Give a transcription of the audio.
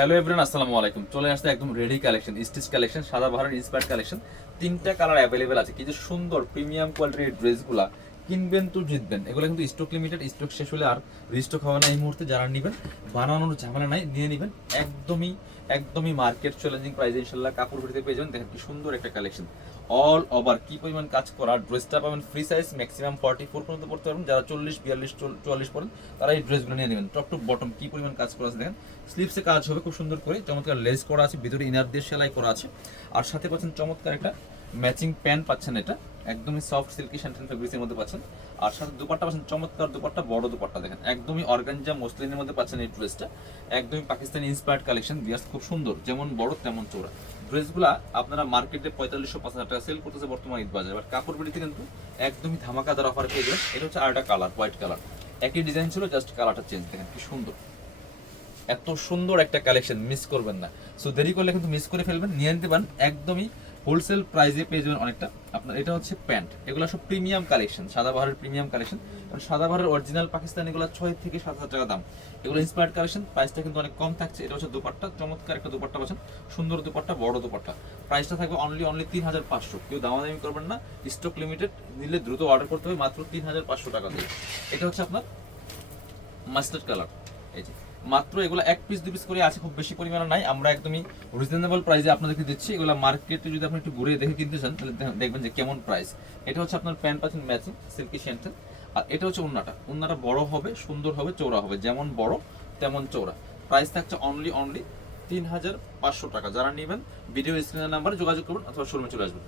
Hello everyone, আসসালামু আলাইকুম। চলে আসছে একদম রেডি কালেকশন, স্টিচ কালেকশন, সাদা বাহারের ইন্সপায়ার্ড কালেকশন। তিনটা কালার অ্যাভেলেবেল আছে। কি যে সুন্দর প্রিমিয়াম কোয়ালিটির ড্রেসগুলা, কিনবেন তো জিতবেন। এগুলো কিন্তু স্টক লিমিটেড, স্টক শেষ হলে আর রিস্টক হবে না। এই মুহূর্তে যারা নেবেন, বানানোর ঝামেলা নাই, নিয়ে নেবেন একদমই একদমই মার্কেট চ্যালেঞ্জিং প্রাইসে ইনশাল্লাহ কাপড় ভিডিতে পেয়ে যাবেন। দেখেন কি সুন্দর একটা কালেকশন, অল ওভার কি পরিমাণ কাজ করা। ড্রেসটা পাবেন ফ্রি সাইজ, ম্যাক্সিমাম 44 পর্যন্ত পড়তে পারবেন। যারা 40, 42, 44 পড়েন তারা এই ড্রেসগুলো নিয়ে নেবেন। টপ টু বটম কি পরিমাণ কাজ করা আছে দেখেন। স্লিভসে কাজ হবে খুব সুন্দর করে, চমৎকার লেস করা আছে, ভিতরে ইনার দিয়ে সেলাই করা আছে। আর সাথে পাচ্ছেন চমৎকার একটা ম্যাচিং প্যান্ট পাচ্ছেন, এটা একদমই সফট সিল্কি শ্যান্টেন ফেব্রিক্সের মধ্যে পাচ্ছেন। আর সাথে দুপাট্টা পাচ্ছেন চমৎকার দুপাট্টা, বড় দুপাট্টা দেখেন, একদমই অর্গানজা মসলিনের মধ্যে পাচ্ছেন এই ড্রেসটা। একদমই পাকিস্তানি ইন্সপায়ার্ড কালেকশন, বিয়াস খুব সুন্দর, যেমন বড় তেমন চৌড়া। ড্রেসগুলা আপনারা মার্কেটে 4500-5000 টাকা সেল করতেছে বর্তমানে ঈদ বাজারে, বাট কাপড় বিড়িতে কিন্তু একদমই ধামাকাদার অফার পেয়ে যাবেন। এটা হচ্ছে আরেকটা কালার, হোয়াইট কালার, একই ডিজাইন ছিল, জাস্ট কালারটা চেঞ্জ। দেখেন কি সুন্দর, এত সুন্দর একটা কালেকশন, মিস করবেন না। সো দেরি করলে কিন্তু মিস করে ফেলবেন। নিয়ে নিতে পারেন একদমই হোলসেল প্রাইসে পেয়ে যাবেন অনেকটা। আপনার এটা হচ্ছে প্যান্ট, এগুলো সব প্রিমিয়াম কালেকশন, সাদাবাহারের প্রিমিয়াম কালেকশন। কারণ সাদাবাহারের অরিজিনাল পাকিস্তানি এগুলো 6 থেকে 7,000 টাকা দাম। এগুলো ইন্সপায়ার্ড কালেকশন, প্রাইসটা কিন্তু অনেক কম থাকছে। এটা হচ্ছে দুপাট্টা, চমৎকার একটা দুপাট্টা পাচ্ছেন, সুন্দর দুপাট্টা, বড় দুপাট্টা। প্রাইসটা থাকবে অনলি 3,500। কেউ দামাদামি করবেন না, স্টক লিমিটেড, নিলে দ্রুত অর্ডার করতে হবে মাত্র 3,500 টাকা দিয়ে। এটা হচ্ছে আপনার মাস্টার্ড কালার, এই যে মাত্র এগুলো 1 পিস 2 পিস করে আছে, খুব বেশি পরিমাণে নাই। আমরা একদমই রিজনেবল প্রাইসে আপনাদেরকে দিচ্ছি। এগুলো মার্কেটে যদি আপনি একটু ঘুরে দেখে কিনতে চান তাহলে দেখবেন যে কেমন প্রাইস। এটা হচ্ছে আপনার প্যান্ট পাচ্ছেন ম্যাচিং সিল্কি শ্যান্টেল। আর এটা হচ্ছে ওন্নাটা বড় হবে, সুন্দর হবে, চৌড়া হবে, যেমন বড় তেমন চৌড়া। প্রাইস থাকছে অনলি 3,500 টাকা। যারা নেবেন ভিডিও স্ক্রিনের নাম্বারে যোগাযোগ করবেন অথবা শোরুমে চলে আসবেন।